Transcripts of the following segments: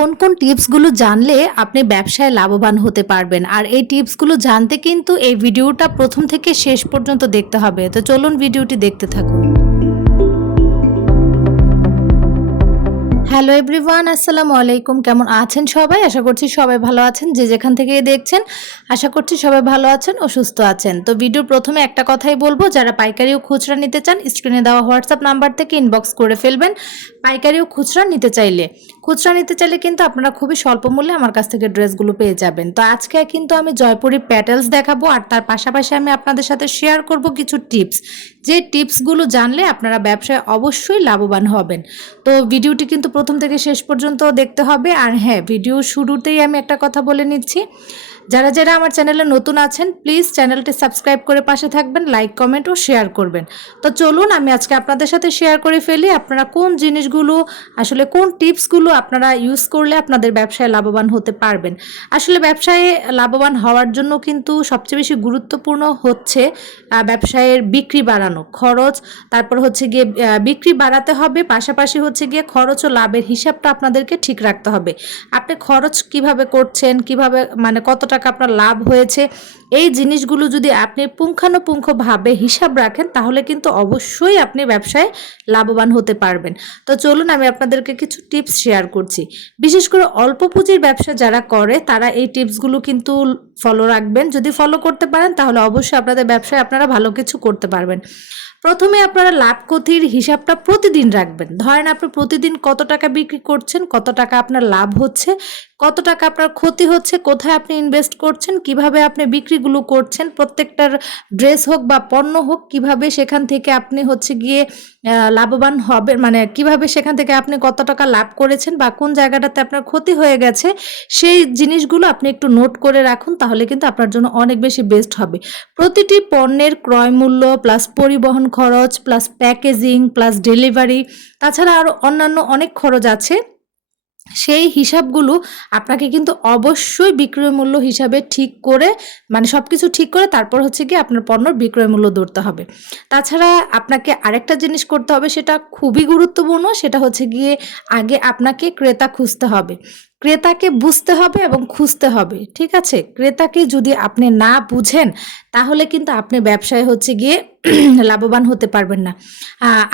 কোন কোন টিপসগুলো জানলে আপনি ব্যবসায় লাভবান হতে পারবেন। আর এই টিপসগুলো জানতে কিন্তু এই ভিডিওটা প্রথম থেকে শেষ পর্যন্ত দেখতে হবে। তো চলুন ভিডিওটি দেখতে থাকুন। হ্যালো এভরিওয়ান, আসসালামু আলাইকুম। কেমন আছেন সবাই? আশা করছি সবাই ভালো আছেন। যে যেখান থেকে দেখছেন আশা করছি সবাই ভালো আছেন ও সুস্থ আছেন। তো ভিডিওর প্রথমে একটা কথাই বলবো, যারা পাইকারি ও খুচরা নিতে চান স্ক্রিনে দেওয়া হোয়াটসঅ্যাপ নাম্বার থেকে ইনবক্স করে ফেলবেন। পাইকারি ও খুচরা নিতে চাইলে কিন্তু আপনারা খুবই স্বল্প মূল্যে আমার কাছ থেকে ড্রেসগুলো পেয়ে যাবেন। তো আজকে কিন্তু আমি জয়পুরি প্যাটেলস দেখাবো, আর তার পাশাপাশি আমি আপনাদের সাথে শেয়ার করব কিছু টিপস, যে টিপসগুলো জানলে আপনারা ব্যবসায় অবশ্যই লাভবান হবেন। তো ভিডিওটি কিন্তু প্রথম থেকে শেষ পর্যন্ত দেখতে হবে। আর হ্যাঁ, ভিডিও শুরুতেই আমি একটা কথা বলে নিচ্ছি, যারা যারা আমার চ্যানেলে নতুন আছেন প্লিজ চ্যানেলটি সাবস্ক্রাইব করে পাশে থাকবেন, লাইক কমেন্ট ও শেয়ার করবেন। তো চলুন আমি আজকে আপনাদের সাথে শেয়ার করে ফেলি আপনারা কোন জিনিসগুলো, আসলে কোন টিপসগুলো আপনারা ইউজ করলে আপনাদের ব্যবসায় লাভবান হতে পারবেন। আসলে ব্যবসায় লাভবান হওয়ার জন্য কিন্তু সবচেয়ে বেশি গুরুত্বপূর্ণ হচ্ছে ব্যবসায়ের বিক্রি বাড়ানো, খরচ, তারপর হচ্ছে গিয়ে বিক্রি বাড়াতে হবে, পাশাপাশি হচ্ছে গিয়ে খরচ ও লাভের হিসাবটা আপনাদেরকে ঠিক রাখতে হবে। আপনি খরচ কিভাবে করছেন, কিভাবে মানে কত টাকা আপনার লাভ হয়েছে, এই জিনিসগুলো যদি আপনি পুঙ্খানুপুঙ্খভাবে হিসাব রাখেন তাহলে কিন্তু অবশ্যই আপনি ব্যবসায় লাভবান হতে পারবেন। তো চলুন আমি আপনাদেরকে কিছু টিপস শেয়ার করছি। বিশেষ করে অল্প পুঁজির ব্যবসা যারা করে তারা এই টিপসগুলো কিন্তু ফলো রাখবেন। যদি ফলো করতে পারেন তাহলে অবশ্যই আপনাদের ব্যবসায় আপনারা ভালো কিছু করতে পারবেন। প্রথমে আপনারা লাভ ক্ষতির হিসাবটা প্রতিদিন রাখবেন। ধরেন আপনি প্রতিদিন কত টাকা বিক্রি করছেন, কত টাকা আপনার লাভ হচ্ছে, কত টাকা আপনার ক্ষতি হচ্ছে, কোথায় আপনি ইনভেস্ট করছেন, কিভাবে আপনি বিক্রিগুলো করছেন, প্রত্যেকটার ড্রেস হোক বা পণ্য হোক, কিভাবে সেখান থেকে আপনি হচ্ছে গিয়ে লাভবান হবেন, মানে কিভাবে সেখান থেকে আপনি কত টাকা লাভ করেছেন বা কোন জায়গাটাতে আপনার ক্ষতি হয়ে গেছে, সেই জিনিসগুলো আপনি একটু নোট করে রাখুন, তাহলে কিন্তু আপনার জন্য অনেক বেশি বেস্ট হবে। প্রতিটি পণ্যের ক্রয় মূল্য প্লাস পরিবহন খরচ প্লাস প্যাকেজিং প্লাস ডেলিভারি, তাছাড়া আরও অন্যান্য অনেক খরচ আছে, সেই হিসাবগুলো আপনাকে কিন্তু অবশ্যই বিক্রয় মূল্য হিসাবে ঠিক করে, মানে সব কিছু ঠিক করে তারপর হচ্ছে গিয়ে আপনার পণ্যর বিক্রয় মূল্য ধরতে হবে। তাছাড়া আপনাকে আরেকটা জিনিস করতে হবে, সেটা খুবই গুরুত্বপূর্ণ, সেটা হচ্ছে গিয়ে আগে আপনাকে ক্রেতা খুঁজতে হবে, ক্রেতাকে বুঝতে হবে এবং খুঁজতে হবে। ঠিক আছে, ক্রেতাকে যদি আপনি না বুঝেন তাহলে কিন্তু আপনি ব্যবসায় হচ্ছে গিয়ে লাভবান হতে পারবেন না।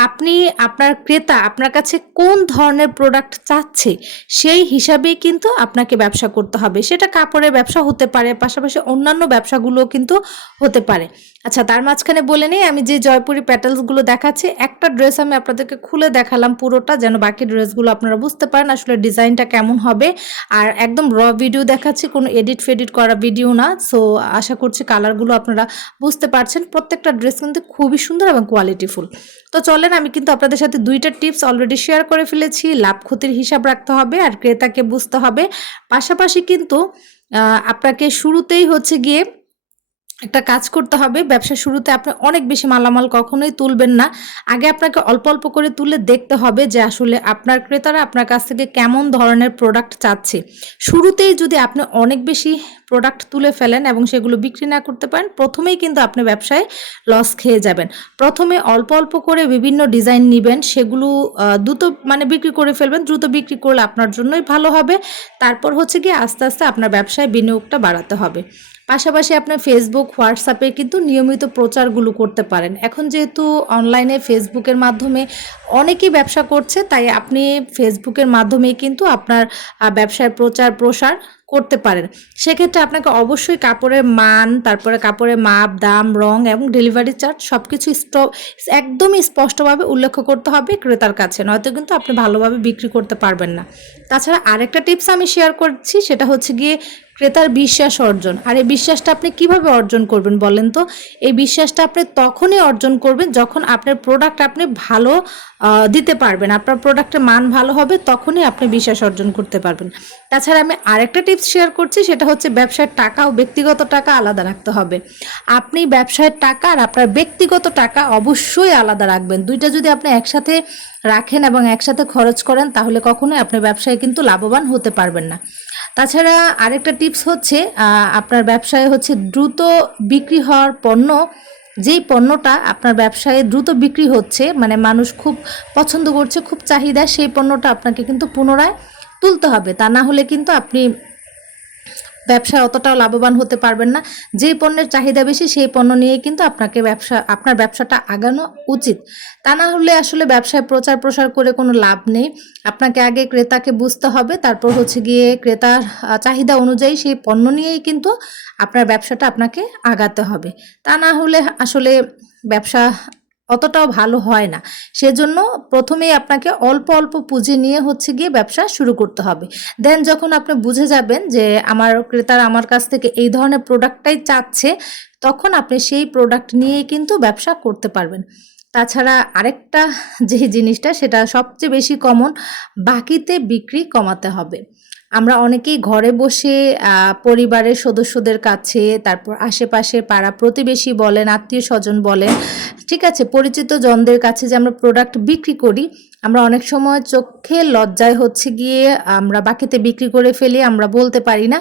আপনি আপনার ক্রেতা আপনার কাছে কোন ধরনের প্রোডাক্ট চাচ্ছে সেই হিসাবেই কিন্তু আপনাকে ব্যবসা করতে হবে। সেটা কাপড়ের ব্যবসা হতে পারে, পাশাপাশি অন্যান্য ব্যবসাগুলো কিন্তু হতে পারে। আচ্ছা, তার মাঝখানে বলে নেই, আমি যে জয়পুরি প্যাটেলসগুলো দেখাচ্ছি, একটা ড্রেস আমি আপনাদেরকে খুলে দেখালাম পুরোটা, যেন বাকি ড্রেসগুলো আপনারা বুঝতে পারেন আসলে ডিজাইনটা কেমন হবে। আর একদম র ভিডিও দেখাচ্ছি, কোনো এডিট ফেডিট করা ভিডিও না। সো আশা করছি কালারগুলো আপনারা বুঝতে পারছেন। প্রত্যেকটা ড্রেস কিন্তু খুবই সুন্দর এবং কোয়ালিটিফুল। তো চলেন, আমি কিন্তু আপনাদের সাথে দুইটা টিপস অলরেডি শেয়ার করে ফেলেছি। লাভ ক্ষতির হিসাব রাখতে হবে আর ক্রেতাকে বুঝতে হবে। পাশাপাশি কিন্তু আপনাকে শুরুতেই হচ্ছে গিয়ে একটা কাজ করতে হবে। ব্যবসা শুরুতে আপনি অনেক বেশি মালামাল কখনোই তুলবেন না। আগে আপনাকে অল্প অল্প করে তুলে দেখতে হবে যে আসলে আপনার ক্রেতারা আপনার কাছ থেকে কেমন ধরনের প্রোডাক্ট চাচ্ছে। শুরুতেই যদি আপনি অনেক বেশি প্রোডাক্ট তুলে ফেলেন এবং সেগুলো বিক্রি না করতে পারেন, প্রথমেই কিন্তু আপনি ব্যবসায় লস খেয়ে যাবেন। প্রথমে অল্প অল্প করে বিভিন্ন ডিজাইন নেবেন, সেগুলো দ্রুত মানে বিক্রি করে ফেলবেন। দ্রুত বিক্রি করলে আপনার জন্যই ভালো হবে। তারপর হচ্ছে গিয়ে আস্তে আস্তে আপনার ব্যবসায় বিনিয়োগটা বাড়াতে হবে। পাশাপাশি আপনার ফেসবুক, হোয়াটসঅ্যাপে কিন্তু নিয়মিত প্রচারগুলো করতে পারেন। এখন যেহেতু অনলাইনে ফেসবুকের মাধ্যমে অনেকেই ব্যবসা করছে, তাই আপনি ফেসবুকের মাধ্যমেই কিন্তু আপনার ব্যবসায় প্রচার প্রসার করতে পারেন। সেক্ষেত্রে আপনাকে অবশ্যই কাপড়ের মান, তারপরে কাপড়ের মাপ, দাম, রং এবং ডেলিভারি চার্জ সব কিছু একদমই স্পষ্টভাবে উল্লেখ করতে হবে ক্রেতার কাছে, নয়তো কিন্তু আপনি ভালোভাবে বিক্রি করতে পারবেন না। তাছাড়া আরেকটা টিপস আমি শেয়ার করছি, সেটা হচ্ছে গিয়ে ক্রেতার বিশ্বাস অর্জন। আর এই বিশ্বাসটা আপনি কিভাবে অর্জন করবেন বলেন তো? এই বিশ্বাসটা আপনি তখনই অর্জন করবেন যখন আপনার প্রোডাক্ট আপনি ভালো দিতে পারবেন, আপনার প্রোডাক্টের মান ভালো হবে, তখনই আপনি বিশ্বাস অর্জন করতে পারবেন। তাছাড়া আমি আরেকটা টিপস শেয়ার করছি, সেটা হচ্ছে ব্যবসার টাকা ও ব্যক্তিগত টাকা আলাদা রাখতে হবে। আপনি ব্যবসার টাকা আর আপনার ব্যক্তিগত টাকা অবশ্যই আলাদা রাখবেন। দুইটা যদি আপনি একসাথে রাখেন এবং একসাথে খরচ করেন তাহলে কখনোই আপনি ব্যবসায় কিন্তু লাভবান হতে পারবেন না। তাছাড়া আরেকটা টিপস হচ্ছে আপনার ব্যবসায় হচ্ছে দ্রুত বিক্রি হওয়ার পণ্য, যেই পণ্যটা আপনার ব্যবসায় দ্রুত বিক্রি হচ্ছে, মানে মানুষ খুব পছন্দ করছে, খুব চাহিদা, সেই পণ্যটা আপনাকে কিন্তু পুনরায় তুলতে হবে, তা না হলে কিন্তু আপনি ব্যবসায় অতটাও লাভবান হতে পারবেন না। যেই পণ্যের চাহিদা বেশি সেই পণ্য নিয়ে কিন্তু আপনার ব্যবসাটা আগানো উচিত। তা না হলে আসলে ব্যবসায় প্রচার প্রসার করে কোনো লাভ নেই। আপনাকে আগে ক্রেতাকে বুঝতে হবে, তারপর হচ্ছে গিয়ে ক্রেতার চাহিদা অনুযায়ী সেই পণ্য নিয়েই কিন্তু আপনার ব্যবসাটা আপনাকে আগাতে হবে। তা না হলে আসলে ব্যবসা অতটাও ভালো হয় না। সেজন্য প্রথমেই আপনাকে অল্প অল্প পুঁজি নিয়ে হচ্ছে গিয়ে ব্যবসা শুরু করতে হবে। দেন যখন আপনি বুঝে যাবেন যে আমার ক্রেতারা আমার কাছ থেকে এই ধরনের প্রোডাক্টটাই চাচ্ছে, তখন আপনি সেই প্রোডাক্ট নিয়েই কিন্তু ব্যবসা করতে পারবেন। তাছাড়া আরেকটা যে জিনিসটা সেটা সবচেয়ে বেশি কমন, বাকিতে বিক্রি কমাতে হবে। আমরা অনেকেই ঘরে বসে পরিবারের সদস্যদের কাছে, তারপর আশেপাশে পাড়া প্রতিবেশী বলেন, আত্মীয়স্বজন বলেন, ঠিক আছে, পরিচিত জনদের কাছে যে আমরা প্রোডাক্ট বিক্রি করি, আমরা অনেক সময় চোখে লজ্জায় হচ্ছে গিয়ে আমরা বাকিতে বিক্রি করে ফেলি, আমরা বলতে পারি না।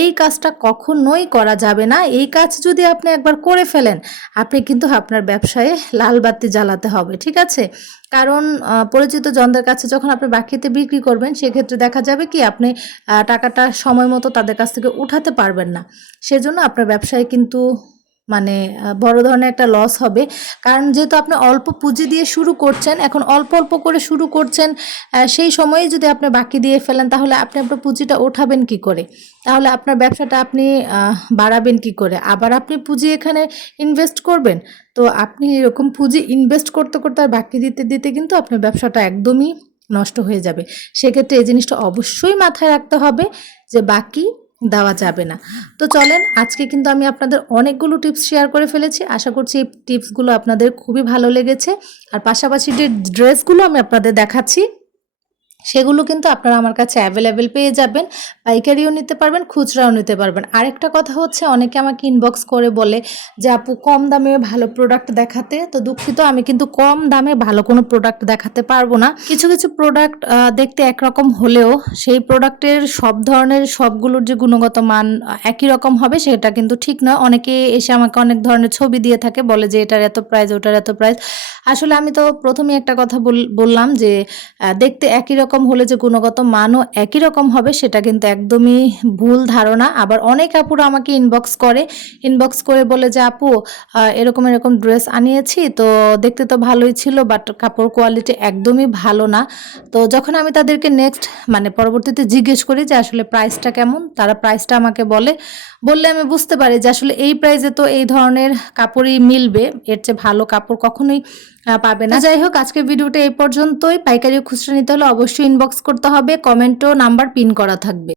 এই কাজটা কখনোই করা যাবে না। এই কাজ যদি আপনি একবার করে ফেলেন, আপনি কিন্তু আপনার ব্যবসায়ে লাল বাতি জ্বালাতে হবে, ঠিক আছে? কারণ পরিচিত জনদের কাছে যখন আপনি বাকিতে বিক্রি করবেন, সেক্ষেত্রে দেখা যাবে কি আপনি টাকাটা সময় মতো তাদের কাছ থেকে উঠাতে পারবেন না। সেজন্য আপনার ব্যবসায় কিন্তু মানে বড় ধরনের একটা লস হবে। কারণ যেহেতু আপনি অল্প পুঁজি দিয়ে শুরু করছেন, এখন অল্প অল্প করে শুরু করছেন, সেই সময়ে যদি আপনি বাকি দিয়ে ফেলেন, তাহলে আপনি আপনার পুঁজিটা ওঠাবেন কি করে? তাহলে আপনার ব্যবসাটা আপনি বাড়াবেন কি করে? আবার আপনি পুঁজি এখানে ইনভেস্ট করবেন। তো আপনি এরকম পুঁজি ইনভেস্ট করতে করতে আর বাকি দিতে দিতে কিন্তু আপনার ব্যবসাটা একদমই নষ্ট হয়ে যাবে। সেক্ষেত্রে এই জিনিসটা অবশ্যই মাথায় রাখতে হবে যে বাকি দেওয়া যাবে না। তো চলেন, আজকে কিন্তু আমি আপনাদের অনেকগুলো টিপস শেয়ার করে ফেলেছি। আশা করছি এই টিপসগুলো আপনাদের খুবই ভালো লেগেছে। আর পাশাপাশি যে ড্রেসগুলো আমি আপনাদের দেখাচ্ছি, সেগুলো কিন্তু আপনারা আমার কাছে অ্যাভেলেবেল পেয়ে যাবেন। পাইকারিও নিতে পারবেন, খুচরাও নিতে পারবেন। আরেকটা কথা হচ্ছে, অনেকে আমাকে ইনবক্স করে বলে যে আপু কম দামে ভালো প্রোডাক্ট দেখাতে। তো দুঃখিত, আমি কিন্তু কম দামে ভালো কোনো প্রোডাক্ট দেখাতে পারবো না। কিছু কিছু প্রোডাক্ট দেখতে একরকম হলেও সেই প্রোডাক্টের সব ধরনের সবগুলোর যে গুণগত মান একই রকম হবে সেটা কিন্তু ঠিক নয়। অনেকে এসে আমাকে অনেক ধরনের ছবি দিয়ে থাকে, বলে যে এটার এত প্রাইস, ওটার এত প্রাইস। আসলে আমি তো প্রথমেই একটা কথা বললাম যে দেখতে একই রকম হলে যে গুণগত মানও একই রকম হবে, সেটা কিন্তু একদমই ভুল ধারণা। আবার অনেক আপুরা আমাকে ইনবক্স করে বলে যে আপু এরকম এরকম ড্রেস আনিয়েছি, তো দেখতে তো ভালোই ছিল, বাট কাপড় কোয়ালিটি একদমই ভালো না। তো যখন আমি তাদেরকে পরবর্তীতে জিজ্ঞেস করি যে আসলে প্রাইসটা কেমন, তারা প্রাইসটা আমাকে বললে আমি বুঝতে পারি যে আসলে এই প্রাইসে তো এই ধরনের কাপড়ই মিলবে, এর চেয়ে ভালো কাপড় কখনোই পাবে না। যাই হোক, আজকের ভিডিওটা এই পর্যন্তই। পাইকারি ও খুচরা নিতে হলে অবশ্যই ইনবক্স করতে হবে, কমেন্টও নাম্বার পিন করা থাকবে।